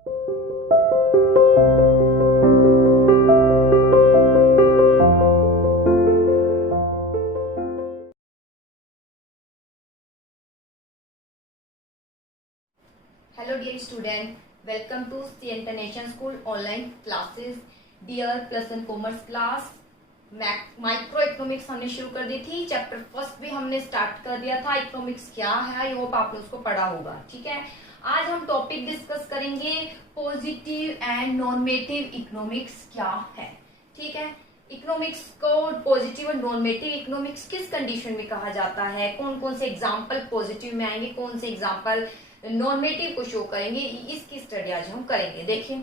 Hello dear student, welcome to C International School online classes. Dear plus one commerce class, micro economics हमने शुरू कर दी थी। Chapter first भी हमने start कर दिया था। इकोनॉमिक्स क्या है, आई होप आपने उसको पढ़ा होगा। ठीक है, आज हम टॉपिक डिस्कस करेंगे पॉजिटिव एंड नॉर्मेटिव इकोनॉमिक्स क्या है। ठीक है, इकोनॉमिक्स को पॉजिटिव और नॉर्मेटिव इकोनॉमिक्स किस कंडीशन में कहा जाता है, कौन कौन से एग्जाम्पल पॉजिटिव में आएंगे, कौन से एग्जाम्पल नॉर्मेटिव को शो करेंगे, इसकी स्टडी आज हम करेंगे। देखिए,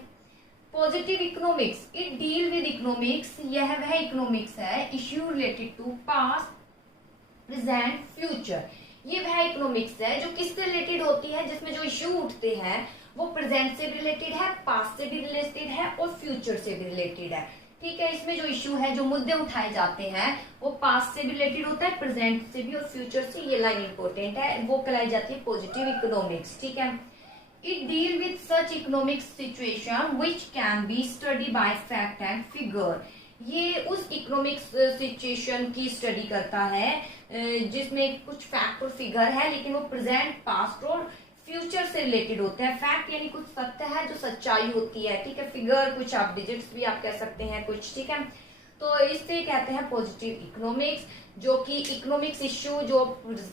positive economics it deal with economics, यह वह इकोनॉमिक्स है issue related to past present future. ये वह इकोनॉमिक्स है जो किससे रिलेटेड होती है, जिसमें जो इश्यू उठते हैं वो प्रेजेंट से भी रिलेटेड है, पास्ट से भी रिलेटेड है और फ्यूचर से भी रिलेटेड है। ठीक है, इसमें जो इश्यू है, जो मुद्दे उठाए जाते हैं वो पास्ट से भी रिलेटेड होता है, प्रेजेंट से भी और फ्यूचर से। ये लाइन इंपॉर्टेंट है, वो कहलाई जाती है पॉजिटिव इकोनॉमिक्स। ठीक है, it deal with such economic situation which can be study bye fact and figure. ये उस इकोनॉमिक सिचुएशन की स्टडी करता है जिसमें कुछ फैक्ट और फिगर है, लेकिन वो प्रेजेंट, पास्ट और फ्यूचर से रिलेटेड होते हैं। फैक्ट यानी कुछ सत्य है जो सच्चाई होती है। ठीक है, फिगर कुछ आप डिजिट्स भी आप कह सकते हैं कुछ। ठीक है, तो इससे कहते हैं पॉजिटिव इकोनॉमिक्स, जो कि इकोनॉमिक्स इश्यू जो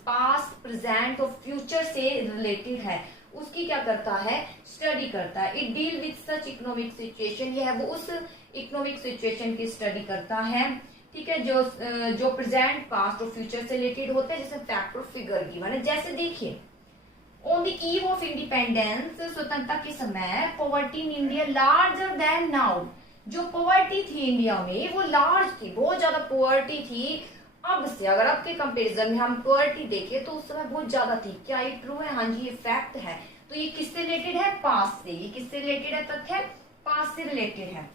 पास्ट, प्रेजेंट और फ्यूचर से रिलेटेड है उसकी क्या करता है, स्टडी करता है। It deal with such economic situation, यह है वो उस इकोनॉमिक सिचुएशन की स्टडी करता है। ठीक है, जो प्रेजेंट, पास्ट और फ्यूचर से रिलेटेड होता है, जैसे फैक्ट और फिगर गिवन है। जैसे देखिए, on the eve of independence, स्वतंत्रता के समय, poverty in India larger than now. जो पॉवर्टी थी इंडिया में वो लार्ज थी, बहुत ज्यादा पॉवर्टी थी अब से। अगर अब के कंपेरिजन में हम पॉवर्टी देखें तो उस समय बहुत ज्यादा थी। क्या ये ट्रू है? हाँ जी, ये फैक्ट है। तो ये किससे रिलेटेड है? पास्ट से। ये किससे रिलेटेड है? तथ्य पास्ट से रिलेटेड है।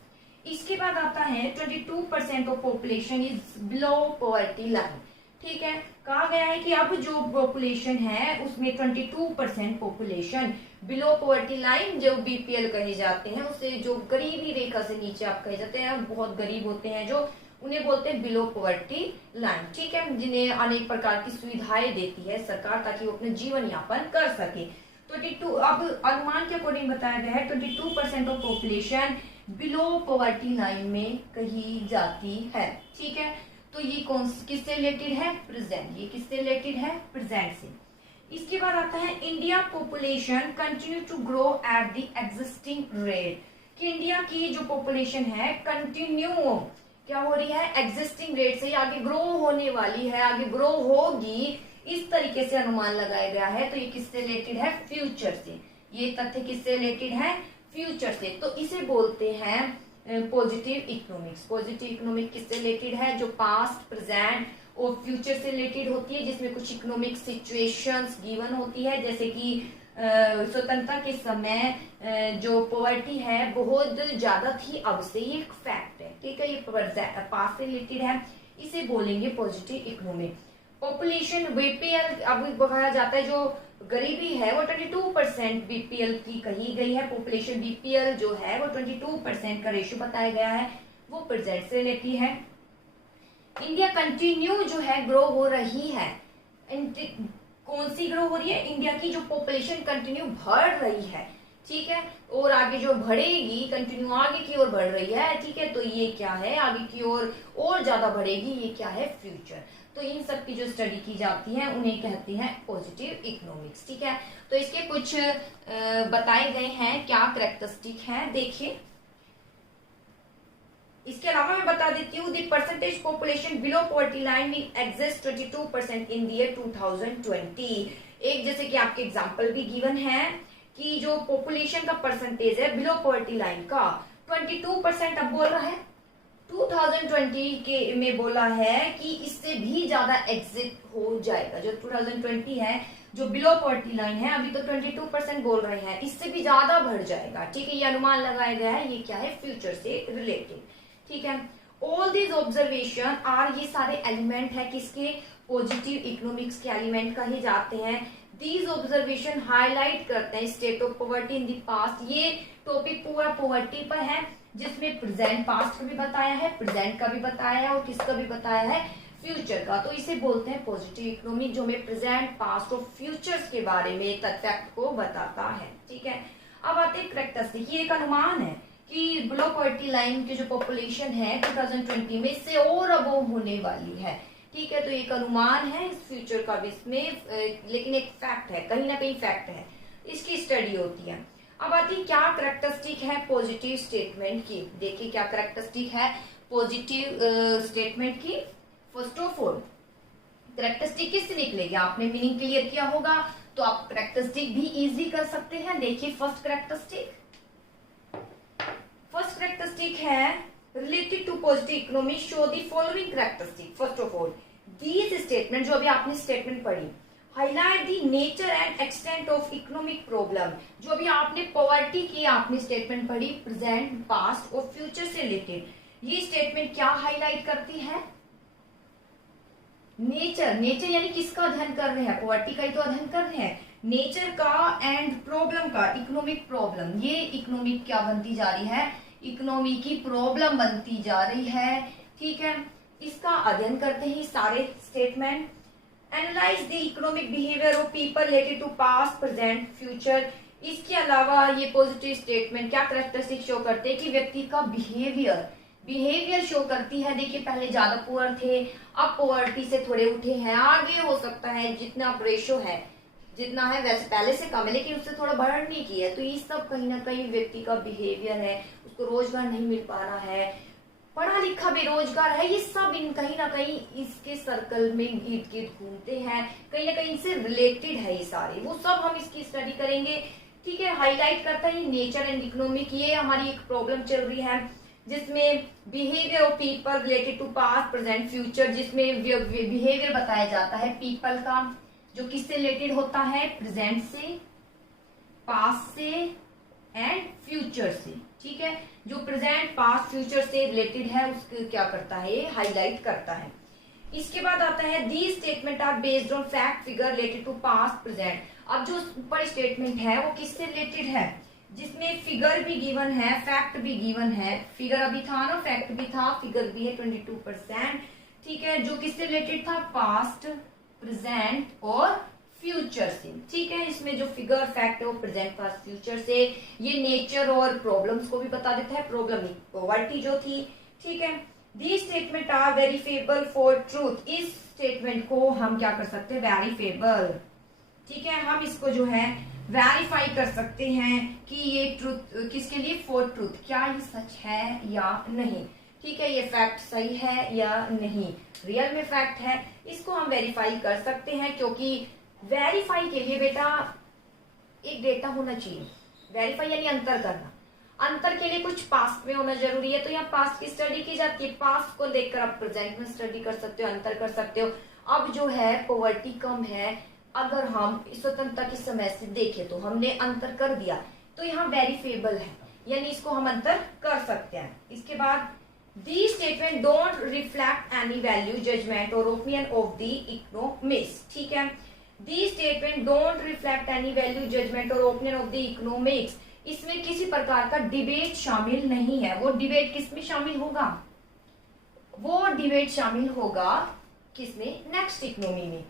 इसके बाद आता है 22% of population is below poverty line. ठीक है, कहा गया है कि अब जो पॉपुलेशन है उसमें 22% पॉपुलेशन बिलो पॉवर्टी लाइन, जो बीपीएल कहे जाते हैं, उससे जो गरीबी रेखा से नीचे आप कहे जाते हैं, बहुत गरीब होते हैं जो, उन्हें बोलते हैं बिलो पॉवर्टी लाइन। ठीक है, जिन्हें अनेक प्रकार की सुविधाएं देती है सरकार ताकि वो अपने जीवन यापन कर सके। 22, अब अनुमान के अकॉर्डिंग बताया गया है 22% of population below poverty line में कही जाती है। ठीक है, तो ये कौन किससे रिलेटेड है? प्रेजेंट। ये किससे रिलेटेड है? प्रेजेंट से। इसके बाद आता है India population continue to grow at the existing rate, कि इंडिया की जो पॉपुलेशन है कंटिन्यू क्या हो रही है? एग्जिस्टिंग रेट से आगे ग्रो होने वाली है, आगे ग्रो होगी, इस तरीके से अनुमान लगाया गया है। तो ये किससे रिलेटेड है? फ्यूचर से। ये तथ्य किससे रिलेटेड है? फ्यूचर से। तो इसे बोलते हैं पॉजिटिव इकोनॉमिक्स। पॉजिटिव इकोनॉमिक्स किससे रिलेटेड है? जो पास्ट, प्रेजेंट और फ्यूचर से रिलेटेड होती है, जिसमें कुछ इकोनॉमिक सिचुएशंस गिवन होती है, जैसे कि स्वतंत्रता के समय जो पॉवर्टी है बहुत ज्यादा थी अब से, ये एक फैक्ट है। ठीक है, ये पास्ट से रिलेटेड है, इसे बोलेंगे पॉजिटिव इकोनॉमिक। पॉपुलेशन बीपीएल अब बताया जाता है, जो गरीबी है वो 22% बीपीएल की कही गई है। पॉपुलेशन बीपीएल जो है वो 22% का रेशियो बताया गया है, वो प्रेजेंट से रिलेटेड है। इंडिया कंटिन्यू जो है ग्रो हो रही है। कौन सी ग्रो हो रही है? इंडिया की जो पॉपुलेशन कंटिन्यू बढ़ रही है। ठीक है, और आगे जो बढ़ेगी, कंटिन्यू आगे की ओर बढ़ रही है। ठीक है, तो ये क्या है? आगे की ओर और ज्यादा बढ़ेगी, ये क्या है? फ्यूचर। तो इन सब की जो स्टडी की जाती है उन्हें कहते हैं पॉजिटिव इकोनॉमिक्स। ठीक है, तो इसके कुछ बताए गए हैं क्या कैरेक्टरिस्टिक हैं, देखिए। इसके अलावा मैं बता देती हूँ, the percentage population below poverty line will exist 22% in the year 2020। एक जैसे कि आपके एग्जांपल भी गिवन है कि जो पॉपुलेशन का परसेंटेज है बिलो पॉवर्टी लाइन का 22% अब बोल रहा है, 2020 के में बोला है कि इससे भी ज्यादा एग्जिट हो जाएगा। जो 2020 है, जो बिलो पॉवर्टी लाइन है, अभी तो 22% बोल रहे हैं, इससे भी ज्यादा बढ़ जाएगा। ठीक है, ये अनुमान लगाया गया है, ये क्या है? फ्यूचर से रिलेटेड। ठीक है, ऑल दीज ऑब्जर्वेशन आर, ये सारे एलिमेंट है किसके? पॉजिटिव इकोनॉमिक्स के एलिमेंट कहे जाते हैं। दीज ऑब्जर्वेशन हाईलाइट करते हैं state of poverty in the past. ये टॉपिक पूरा पॉवर्टी पर है, जिसमें प्रेजेंट पास्ट का भी बताया है, प्रेजेंट का भी बताया है और किसका भी बताया है, फ्यूचर का। तो इसे बोलते हैं पॉजिटिव इकोनॉमिक, जो हमें प्रेजेंट पास्ट और फ्यूचर्स के बारे में एक फैक्ट को बताता है। ठीक है, अब आते हैं कैरेक्टरिस्टिक। ये एक अनुमान है कि बिलो पॉवर्टी लाइन की जो पॉपुलेशन है 2020 में इससे और अबोव होने वाली है। ठीक है, तो एक अनुमान है इस फ्यूचर का भी इसमें, लेकिन एक फैक्ट है, कहीं ना कहीं फैक्ट है, इसकी स्टडी होती है। अब आती है क्या कैरेक्टरिस्टिक है पॉजिटिव स्टेटमेंट की। देखिए क्या कैरेक्टरिस्टिक है पॉजिटिव स्टेटमेंट की। फर्स्ट ऑफ ऑल कैरेक्टरिस्टिक किससे निकलेगी, आपने मीनिंग क्लियर किया होगा तो आप कैरेक्टरिस्टिक भी इजी कर सकते हैं। देखिए फर्स्ट कैरेक्टरिस्टिक है related to positive economy show the following characteristic. First of all, these statement जो अभी आपने स्टेटमेंट पढ़ी highlight the nature and extent of economic problem। जो अभी आपने पॉवर्टी की आपने स्टेटमेंट पढ़ी प्रेजेंट पास्ट और फ्यूचर से रिलेटेड, ये स्टेटमेंट क्या हाईलाइट करती है, नेचर यानी किसका अध्ययन कर रहे हैं, पॉवर्टी का ही तो अध्ययन कर रहे हैं, नेचर का एंड प्रॉब्लम का, इकोनॉमिक प्रॉब्लम। ये इकोनॉमिक क्या बनती जा रही है, इकोनॉमी की प्रॉब्लम बनती जा रही है। ठीक है, इसका अध्ययन करते ही सारे statement. Analyse the economic behaviour of people related to past present future. इसके अलावा ये पॉजिटिव स्टेटमेंट क्या कैरेक्टरिस्टिक शो करते हैं कि व्यक्ति का बिहेवियर शो करती है। देखिए पहले ज्यादा पुअर थे, अब पॉवर्टी से थोड़े उठे हैं, आगे हो सकता है जितना रेशो है जितना है वैसे पहले से कम है, लेकिन उससे थोड़ा बढ़ने की है। तो ये सब कहीं ना कहीं व्यक्ति का बिहेवियर है, उसको रोजगार नहीं मिल पा रहा है, पढ़ा लिखा बेरोजगार है, ये सब इन कहीं ना कहीं इसके सर्कल में इर्द गिर्द घूमते हैं, कहीं ना कहीं इनसे रिलेटेड है ये सारे, वो सब हम इसकी स्टडी करेंगे। ठीक है, हाईलाइट करता है नेचर एंड इकोनॉमिक। ये हमारी एक प्रॉब्लम चल रही है जिसमें behaviour of people related to past present future, जिसमें बिहेवियर बताया जाता है पीपल का जो किससे रिलेटेड होता है, प्रेजेंट से, पास्ट से एंड फ्यूचर से। ठीक है, जो प्रेजेंट पास्ट फ्यूचर से रिलेटेड है उसको क्या करता है, ये हाईलाइट करता है। इसके बाद आता है these statement are based on fact figure related to past present. अब जो ऊपर स्टेटमेंट है वो किससे रिलेटेड है, जिसमें फिगर भी गिवन है, फैक्ट भी गिवन है। फिगर अभी था ना, फैक्ट भी था, फिगर भी है 22%। ठीक है, जो किससे रिलेटेड था, पास्ट प्रेजेंट और फ्यूचर से। ठीक है, इसमें जो फिगर फैक्ट है वो प्रेजेंट पास्ट फ्यूचर से। ये नेचर और प्रॉब्लम्स को भी बता देता है, प्रॉब्लम पॉवर्टी जो थी। ठीक है, these statement are verifiable for truth. इस स्टेटमेंट को हम क्या कर सकते हैं, वेरीफेबल। ठीक है, हम इसको जो है वेरीफाई कर सकते हैं कि ये ट्रूथ किसके लिए, फॉर ट्रूथ, क्या ये सच है या नहीं। ठीक है, ये फैक्ट सही है या नहीं, रियल में फैक्ट है, इसको हम वेरीफाई कर सकते हैं। क्योंकि वेरीफाई के लिए बेटा एक डेटा होना चाहिए, वेरीफाई यानी अंतर करना, अंतर के लिए कुछ पास्ट में होना जरूरी है। तो यहाँ पास्ट की स्टडी की जाती है, पास्ट को देखकर आप प्रेजेंट में स्टडी कर सकते हो, अंतर कर सकते हो। अब जो है पॉवर्टी कम है, अगर हम स्वतंत्रता के समय से देखें तो हमने अंतर कर दिया, तो यहाँ वेरीफेबल है, यानी इसको हम अंतर कर सकते हैं। इसके बाद These statements don't reflect any value, judgment or opinion of the economists. ठीक है, These statements don't reflect any value, judgment or opinion of the economists. इसमें किसी प्रकार का डिबेट शामिल नहीं है। वो डिबेट किसमें शामिल होगा, वो डिबेट शामिल होगा किसमें, नेक्स्ट इकोनॉमी में।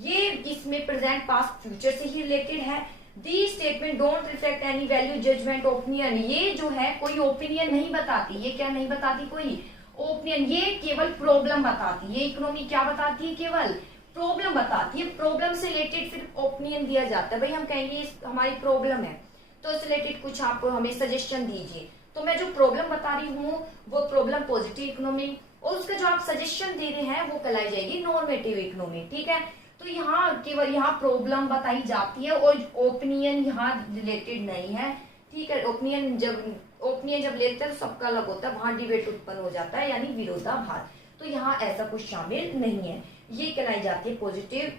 ये इसमें प्रेजेंट पास्ट फ्यूचर से ही रिलेटेड है। These statement don't reflect any value, judgment, opinion। ये जो है कोई ओपिनियन नहीं बताती, ये क्या नहीं बताती, कोई ओपिनियन, ये केवल प्रॉब्लम बताती है। ये इकोनॉमी क्या बताती है, केवल प्रॉब्लम बताती है। प्रॉब्लम से रिलेटेड फिर ओपिनियन दिया जाता है, भाई हम कहेंगे हमारी प्रॉब्लम है तो इससे रिलेटेड कुछ आप हमें सजेशन दीजिए। तो मैं जो प्रॉब्लम बता रही हूँ वो प्रॉब्लम पॉजिटिव इकोनॉमी, और उसका जो आप सजेशन दे रहे हैं वो कहलाई जाएगी नॉर्मेटिव इकोनॉमी। ठीक है, तो यहाँ केवल यहाँ प्रॉब्लम बताई जाती है और ओपिनियन यहाँ रिलेटेड नहीं है। ठीक है, ओपिनियन जब लेते हैं तो सबका अलग होता है, वहां डिबेट उत्पन्न हो जाता है, यानी विरोधाभास। तो यहाँ ऐसा कुछ शामिल नहीं है, ये कहलाई जाती है पॉजिटिव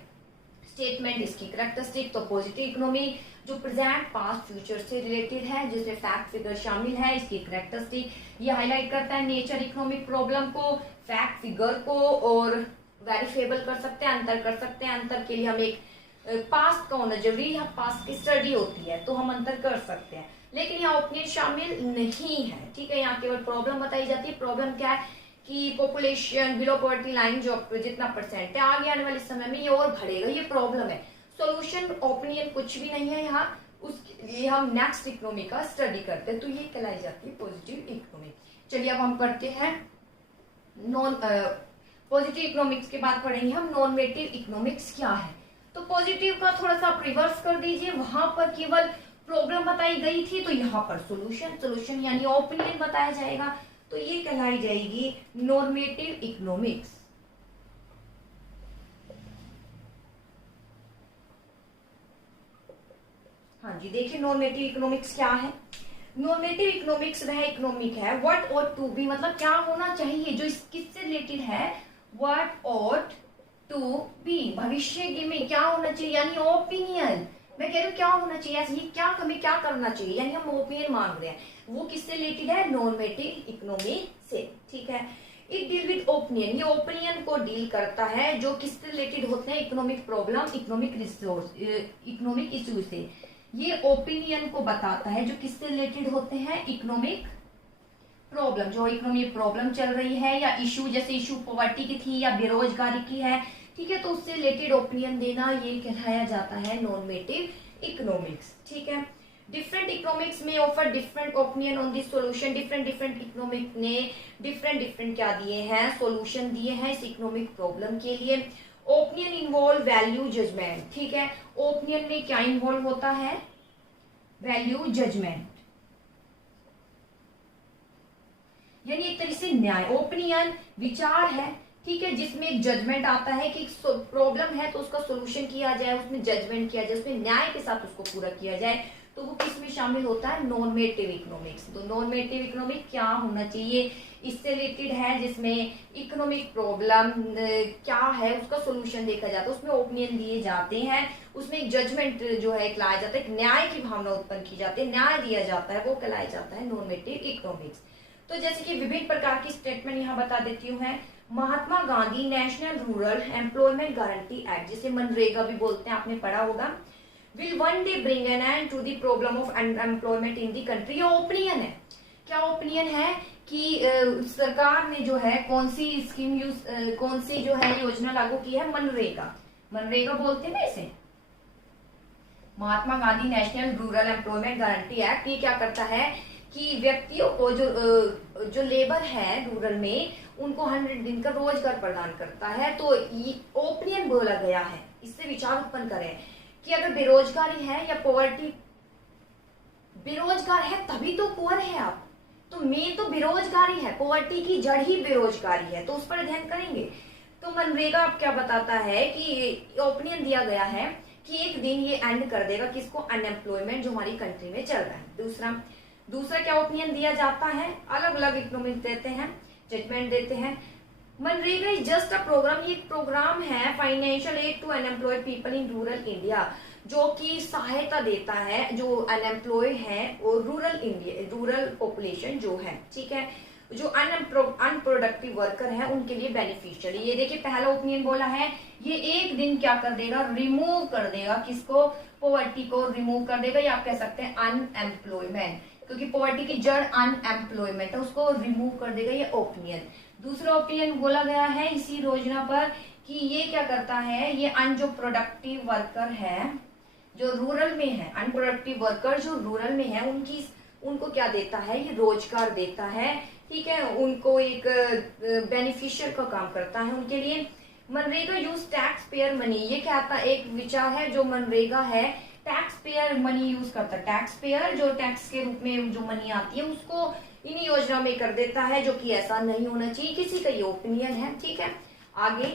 स्टेटमेंट। इसकी कैरेक्टरिस्टिक तो पॉजिटिव इकोनॉमी जो प्रेजेंट पास्ट फ्यूचर से रिलेटेड है, जिसमें फैक्ट फिगर शामिल है। इसकी कैरेक्टरिस्टिक ये हाईलाइट करता है नेचर इकोनॉमिक प्रॉब्लम को, फैक्ट फिगर को, और वेरीफेबल कर सकते हैं, अंतर कर सकते हैं। अंतर के लिए हम एक पास्ट का होना जरूरी है, पास्ट की स्टडी होती है तो हम अंतर कर सकते हैं, लेकिन यहाँ ओपिनियन शामिल नहीं है। ठीक है, यहाँ केवल प्रॉब्लम बताई जाती है। प्रॉब्लम क्या है कि पॉपुलेशन बिलो पॉवर्टी लाइन जो जितना परसेंट है आगे आने वाले समय में ये और बढ़ेगा, ये प्रॉब्लम है। सॉल्यूशन ओपिनियन कुछ भी नहीं है यहाँ, उसके लिए हम नेक्स्ट इकोनॉमी का स्टडी करते हैं, तो ये कहलाई जाती है पॉजिटिव इकोनॉमी। चलिए अब हम पढ़ते हैं नॉन पॉजिटिव इकोनॉमिक्स के बाद पढ़ेंगे हम नॉर्मेटिव इकोनॉमिक्स क्या है। तो पॉजिटिव का थोड़ा सा आप रिवर्स कर दीजिए, वहां पर केवल प्रॉब्लम बताई गई थी, तो यहाँ पर सोल्यूशन यानी ओपिनियन बताया जाएगा, तो ये कहलाई जाएगी नॉर्मेटिव इकोनॉमिक्स। हाँ जी, देखिए नॉर्मेटिव इकोनॉमिक्स क्या है। नॉर्मेटिव इकोनॉमिक्स वह इकोनॉमिक है व्हाट ऑट टू बी, मतलब क्या होना चाहिए, जो किससे रिलेटेड है, व्हाट ऑट टू बी, भविष्य में क्या होना चाहिए, यानी ओपिनियन। मैं कह रही हूँ क्या होना चाहिए, ऐसे ही क्या हमें क्या करना चाहिए, यानी हम ओपिनियन मांग रहे हैं, वो किससे रिलेटेड है, नॉर्मेटिव इकोनॉमी से। ठीक है, इट डील विद ओपिनियन, ये ओपिनियन को डील करता है जो किससे रिलेटेड होते हैं, economic problem, economic resource, economic issue से। ये ओपिनियन को बताता है जो किससे रिलेटेड होते हैं, इकोनॉमिक प्रॉब्लम, जो इकोनॉमिक प्रॉब्लम चल रही है या इशू, जैसे इशू पॉवर्टी की थी या बेरोजगारी की है, ठीक है, तो उससे रिलेटेड ओपिनियन देना ये कहलाया जाता है नॉर्मेटिव इकोनॉमिक्स। ठीक है, डिफरेंट इकोनॉमिक्स में offer different opinion on this solution, different economic ने डिफरेंट क्या दिए हैं, सॉल्यूशन दिए हैं इस इकोनॉमिक प्रॉब्लम के लिए। ओपिनियन इन्वॉल्व वैल्यू जजमेंट, ठीक है, ओपिनियन में क्या इन्वॉल्व होता है, वैल्यू जजमेंट, यानी एक तरीके से न्याय। ओपिनियन विचार है, ठीक है, जिसमें एक जजमेंट आता है कि प्रॉब्लम है तो उसका सोल्यूशन किया जाए, उसमें जजमेंट किया जाए, उसमें न्याय के साथ उसको पूरा किया जाए, तो वो किस में शामिल होता है, नॉर्मेटिव इकोनॉमिक्स। तो नॉर्मेटिव इकोनॉमिक क्या होना चाहिए, इससे रिलेटेड है जिसमें इकोनॉमिक प्रॉब्लम क्या है उसका सोल्यूशन देखा जाता है, उसमें ओपिनियन दिए जाते हैं, उसमें एक जजमेंट जो है लाया जाता है, एक न्याय की भावना उत्पन्न की जाती है, न्याय दिया जाता है, वो कहलाया जाता है नॉर्मेटिव इकोनॉमिक्स। तो जैसे कि विभिन्न प्रकार की स्टेटमेंट यहाँ बता देती हूँ है, Mahatma Gandhi National Rural Employment Guarantee Act, जिसे मनरेगा भी बोलते हैं, आपने पढ़ा होगा, will one day bring an end to the problem of unemployment in the country. ये ओपिनियन है, क्या ओपिनियन है कि सरकार ने जो है कौन सी स्कीम कौन सी जो है योजना लागू की है, मनरेगा बोलते हैं ना इसे, Mahatma Gandhi National Rural Employment Guarantee Act. ये क्या करता है कि व्यक्तियों को जो लेबर है रूरल में, उनको 100 दिन का रोजगार प्रदान करता है। तो ये ओपिनियन बोला गया है, इससे विचार उत्पन्न करें कि अगर बेरोजगारी है या पॉवर्टी, बेरोजगार है तभी तो पुअर है आप, तो मेन तो बेरोजगारी है, पॉवर्टी की जड़ ही बेरोजगारी है, तो उस पर ध्यान करेंगे। तो मनरेगा अब क्या बताता है कि ओपिनियन दिया गया है कि एक दिन ये एंड कर देगा किसको, अनएम्प्लॉयमेंट जो हमारी कंट्री में चल रहा है। दूसरा क्या ओपिनियन दिया जाता है, अलग अलग इकोनॉमिक देते हैं, जजमेंट देते हैं। MNREGA is just a programme, ये प्रोग्राम है financial aid to unemployed people in rural India, जो कि सहायता देता है जो अनएम्प्लॉय है और रूरल पॉपुलेशन जो है, ठीक है, जो अनप्रोडक्टिव वर्कर है उनके लिए बेनिफिशियल। ये देखिए पहला ओपिनियन बोला है, ये एक दिन क्या कर देगा, रिमूव कर देगा किसको, पॉवर्टी को रिमूव कर देगा, या आप कह सकते हैं अनएम्प्लॉयमेंट, क्योंकि पॉवर्टी की जड़ अनएम्प्लॉयमेंट है, उसको रिमूव कर देगा ये ओपिनियन। दूसरा ओपिनियन बोला गया है इसी योजना पर कि ये क्या करता है, ये जो प्रोडक्टिव वर्कर है जो रूरल में है, अनप्रोडक्टिव वर्कर जो रूरल में है, उनको क्या देता है, ये रोजगार देता है, ठीक है, उनको एक बेनिफिशियल का काम करता है उनके लिए। MNREGA use tax payer money, ये क्या आता है, एक विचार है जो मनरेगा है टैक्स पेयर मनी यूज करता है, टैक्स पेयर जो टैक्स के रूप में जो मनी आती है उसको इन योजना में कर देता है, जो कि ऐसा नहीं होना चाहिए, किसी का ये ओपिनियन है। ठीक है, आगे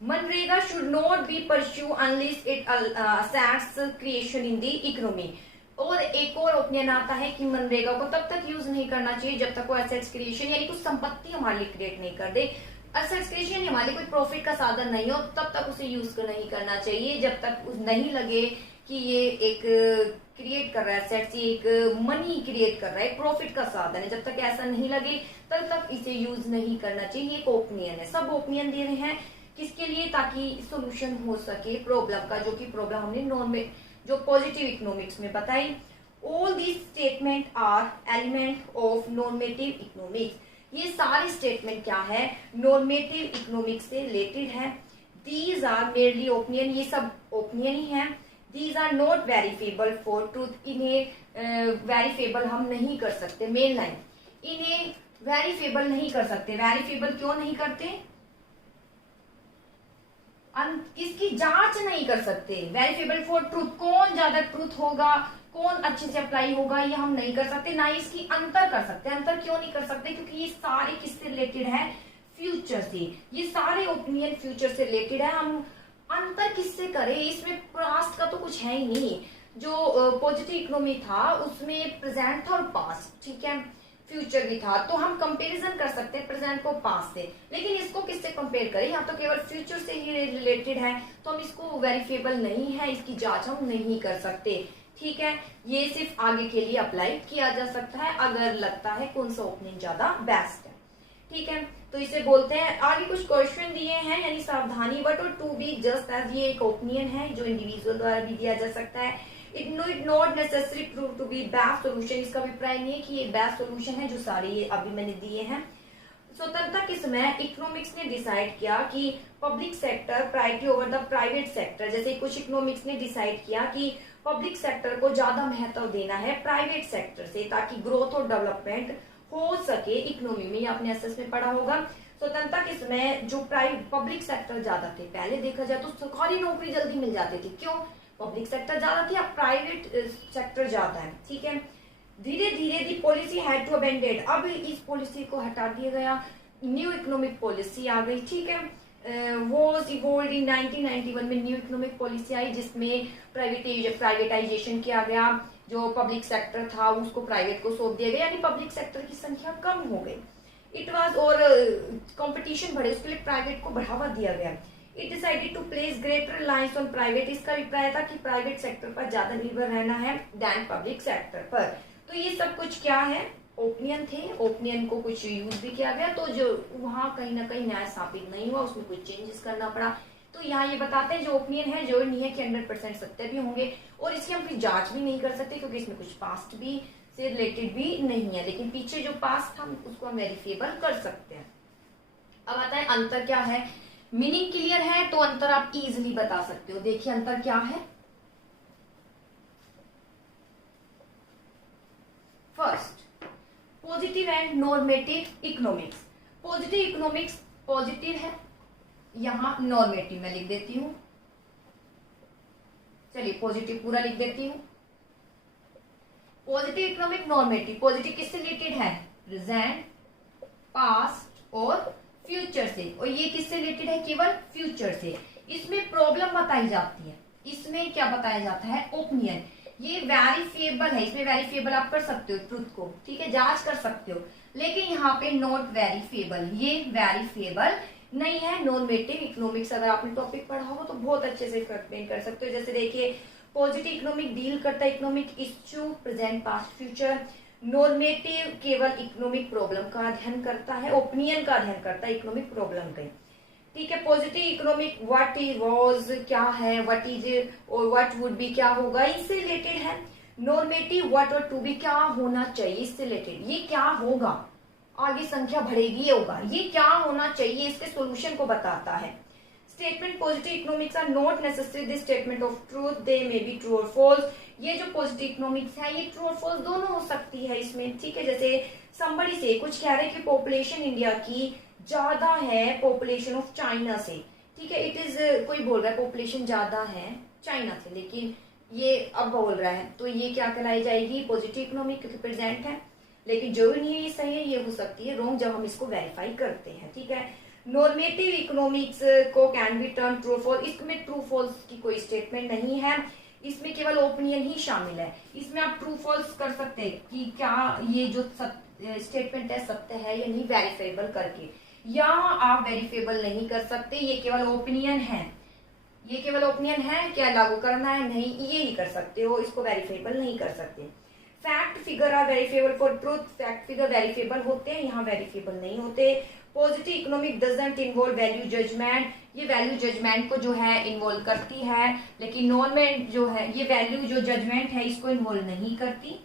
MNREGA should not be pursue unless it assets creation in the economy. और एक और ओपिनियन आता है कि मनरेगा को तब तक यूज नहीं करना चाहिए जब तक वो एसेट्स क्रिएशन यानी कुछ संपत्ति हमारे लिए क्रिएट नहीं कर दे, एसेट्स क्रिएशन हमारे कोई प्रॉफिट का साधन नहीं हो, तब तक उसे यूज नहीं करना चाहिए, जब तक नहीं लगे कि ये एक क्रिएट कर रहा है एसेट्स, एक मनी क्रिएट कर रहा है, प्रॉफिट का साधन है, जब तक ऐसा नहीं लगे तब तक इसे यूज नहीं करना चाहिए। एक ओपिनियन है, सब ओपिनियन दे रहे हैं किसके लिए, ताकि सोल्यूशन हो सके प्रॉब्लम का, जो कि प्रॉब्लम हमने नॉन में जो पॉजिटिव इकोनॉमिक्स में बताई। All these statement are element of normative economics. ये सारे स्टेटमेंट क्या है, नॉर्मेटिव इकोनॉमिक्स से रिलेटेड है। दीज आर मेरली ओपिनियन, ये सब ओपिनियन ही है। These are not verifiable for truth, इन्हें वेरीफेबल हम नहीं कर सकते। मेन लाइन, इन्हें वेरीफेबल नहीं कर सकते। वेरीफेबल क्यों नहीं करते, इसकी जांच नहीं कर सकते। वेरीफेबल फॉर ट्रूथ, कौन ज्यादा ट्रूथ होगा, कौन अच्छे से अप्लाई होगा, ये हम नहीं कर सकते। ना ही इसकी अंतर कर सकते। अंतर क्यों नहीं कर सकते, क्योंकि ये सारे किससे रिलेटेड है, फ्यूचर से। ये सारे ओपिनियन फ्यूचर से रिलेटेड है। हम अंतर किससे करें, इसमें पास्ट का तो कुछ है ही नहीं। जो पॉजिटिव इकोनॉमी था उसमें प्रेजेंट था और पास्ट, ठीक है, फ्यूचर भी था, तो हम कंपैरिजन कर सकते हैं प्रेजेंट को पास्ट से। लेकिन इसको किससे कंपेयर करें, यहाँ तो केवल फ्यूचर से ही रिलेटेड है, तो हम इसको वेरीफेबल नहीं है, इसकी जांच हम नहीं कर सकते। ठीक है, ये सिर्फ आगे के लिए अप्लाई किया जा सकता है अगर लगता है कौन सा ओपनिंग ज्यादा बेस्ट है। ठीक है, तो इसे बोलते हैं। आगे कुछ क्वेश्चन दिए हैं, यानी सावधानी, बट और टू बी जस्ट एज, ये एक ओपिनियन है जो इंडिविजुअल द्वारा भी दिया जा सकता है। It not necessary prove to be best solution, इसका अभिप्राय नहीं है कि ये बेस्ट सोल्यूशन है, जो सारे ये अभी मैंने दिए हैं। स्वतंत्रता के समय इकोनॉमिक्स ने डिसाइड किया कि public sector priority over the private sector. जैसे कुछ इकोनॉमिक्स ने डिसाइड किया कि पब्लिक सेक्टर को ज्यादा महत्व देना है प्राइवेट सेक्टर से, ताकि ग्रोथ और डेवलपमेंट हो सके इकोनॉमी में। आपने एसएस में पढ़ा होगा। स्वतंत्रता के समय जो प्राइवेट पब्लिक सेक्टर ज्यादा थे, पहले देखा जाए तो सरकारी नौकरी जल्दी मिल जाती थी। क्यों, पब्लिक सेक्टर ज्यादा थी, अब प्राइवेट सेक्टर ज्यादा है। ठीक है, धीरे धीरे the policy had to abandoned, अब इस पॉलिसी को हटा दिया गया, न्यू इकोनॉमिक पॉलिसी आ गई। ठीक है, वॉज इवोल्व इन 1991 में न्यू इकोनॉमिक पॉलिसी आई, जिसमें प्राइवेटाइजेशन किया गया। जो पब्लिक सेक्टर था उसको प्राइवेट को सौंप दिया गया, यानी पब्लिक सेक्टर की संख्या कम हो गई। इट वाज, और कंपटीशन बढ़े, उसके लिए प्राइवेट को बढ़ावा दिया गया। It decided to place greater reliance on private, इसका अभिप्राय था कि प्राइवेट सेक्टर पर ज्यादा निर्भर रहना है दैन पब्लिक सेक्टर पर। तो ये सब कुछ क्या है, ओपिनियन थे। ओपिनियन को कुछ यूज भी किया गया, तो जो वहां कहीं ना कहीं न्याय साबित नहीं हुआ, उसमें कुछ चेंजेस करना पड़ा। तो यहाँ ये बताते हैं जो ओपिनियन है जो नहीं है कि 100% सत्य भी होंगे, और इसकी हम फिर जांच भी नहीं कर सकते, क्योंकि इसमें कुछ पास्ट भी से रिलेटेड भी नहीं है। लेकिन पीछे जो पास्ट था उसको हम वेरीफेबल कर सकते हैं। अब आता है अंतर क्या है। मीनिंग क्लियर है तो अंतर आप इजिली बता सकते हो। देखिए अंतर क्या है। First, positive and normative economics. Positive economics positive है, यहां नॉर्मेटिव में लिख देती हूं। चलिए पॉजिटिव पूरा लिख देती हूं। Positive economic, normative. पॉजिटिव किससे रिलेटेड है, प्रेजेंट, पास्ट और फ्यूचर से, और ये किससे रिलेटेड है, केवल फ्यूचर से। इसमें प्रॉब्लम बताई जाती है, इसमें क्या बताया जाता है, ओपिनियन। ये वेरीफेबल है, इसमें वेरीफेबल आप कर सकते हो ट्रुथ को, ठीक है, जांच कर सकते हो। लेकिन यहाँ पे नॉट वेरीफेबल, ये वेरीफेबल नहीं है। नॉर्मेटिव इकोनॉमिक्स अगर आपने टॉपिक पढ़ा हो तो बहुत अच्छे से एक्सप्लेन कर सकते हो। जैसे देखिए, पॉजिटिव इकोनॉमिक डील करता है economic issue, present, past, future. Normative केवल इकोनॉमिक प्रॉब्लम का अध्ययन करता है, ओपिनियन का अध्ययन करता है, इकोनॉमिक प्रॉब्लम का। ठीक है, positive economic what is was क्या है, व्हाट इज और व्हाट वुड बी क्या होगा, इससे रिलेटेड है। नॉर्मेटिव व्हाट और टू बी क्या होना चाहिए, इससे रिलेटेड, ये क्या होगा, आगे संख्या बढ़ेगी ये होगा, ये क्या होना चाहिए, इसके सोल्यूशन को बताता है। Statement positive economics are not necessary the statement of truth, they may be true और फॉल्स। ये जो पॉजिटिव इकोनॉमिक्स है ये ट्रू और फॉल्स दोनों हो सकती है इसमें। ठीक है, जैसे somebody से कुछ कह रहे हैं कि पॉपुलेशन इंडिया की ज्यादा है पॉपुलेशन ऑफ चाइना से। ठीक है, इट इज कोई बोल रहा है पॉपुलेशन ज्यादा है चाइना से, लेकिन ये अब बोल रहा है, तो ये क्या कहलाई जाएगी, पॉजिटिव इकोनॉमिक, क्योंकि प्रेजेंट है। लेकिन जो भी नहीं है ये सही है, ये हो सकती है रॉन्ग जब हम इसको वेरीफाई करते हैं। ठीक है, नॉर्मेटिव इकोनॉमिक्स को can be turn true false, इसमें ट्रू फॉल्स की कोई स्टेटमेंट नहीं है, इसमें केवल ओपिनियन ही शामिल है। इसमें आप ट्रू फॉल्स कर सकते हैं कि क्या ये जो स्टेटमेंट है सत्य है या नहीं, वेरीफेबल करके, या आप वेरीफेबल नहीं कर सकते, ये केवल ओपिनियन है, ये केवल ओपिनियन है, क्या लागू करना है नहीं, ये ही कर सकते हो, इसको वेरीफेबल नहीं कर सकते। Fact figure are verifiable for truth, fact figure verifiable होते हैं, यहाँ वेरीफेबल नहीं होते। Positive economic doesn't involve value judgement, ये वैल्यू जजमेंट को जो है इन्वॉल्व करती है, लेकिन नॉन में जो है ये वैल्यू जो जजमेंट है इसको इन्वॉल्व नहीं करती।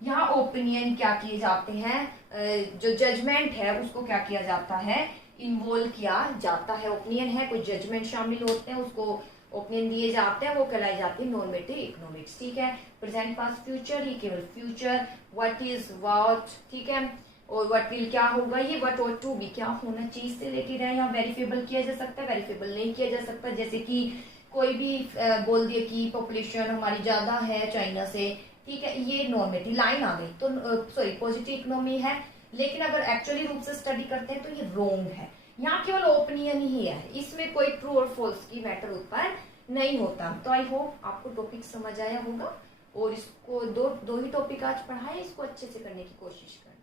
यहाँ ओपिनियन क्या किए जाते हैं, जो जजमेंट है उसको क्या किया जाता है, इन्वॉल्व किया जाता है। ओपिनियन है, कोई जजमेंट शामिल होते हैं, उसको ओपिनियन दिए जाते हैं, वो कहलाई जाती है नॉर्मेटिव इकोनॉमिक्स। ठीक है, प्रेजेंट पास्ट फ्यूचर, ये केवल फ्यूचर, व्हाट इज व्हाट, ठीक है, और व्हाट विल क्या होगा, ये व्हाट और टू बी क्या होना चाहिए से लेके रहे, यहाँ वेरीफेबल किया जा सकता है, वेरीफेबल नहीं किया जा सकता। जैसे कि कोई भी बोल दिया कि पॉपुलेशन हमारी ज्यादा है चाइना से, ठीक है, ये नॉर्मेटिव लाइन आ गई तो सॉरी पॉजिटिव इकोनॉमी है, लेकिन अगर एक्चुअली रूप से स्टडी करते हैं तो ये रोंग है। यहाँ केवल ओपिनियन ही है, इसमें कोई ट्रू और फॉल्स की मैटर उत्पन्न नहीं होता। तो आई होप आपको टॉपिक समझ आया होगा, और इसको दो ही टॉपिक आज पढ़ाए, इसको अच्छे से करने की कोशिश करें।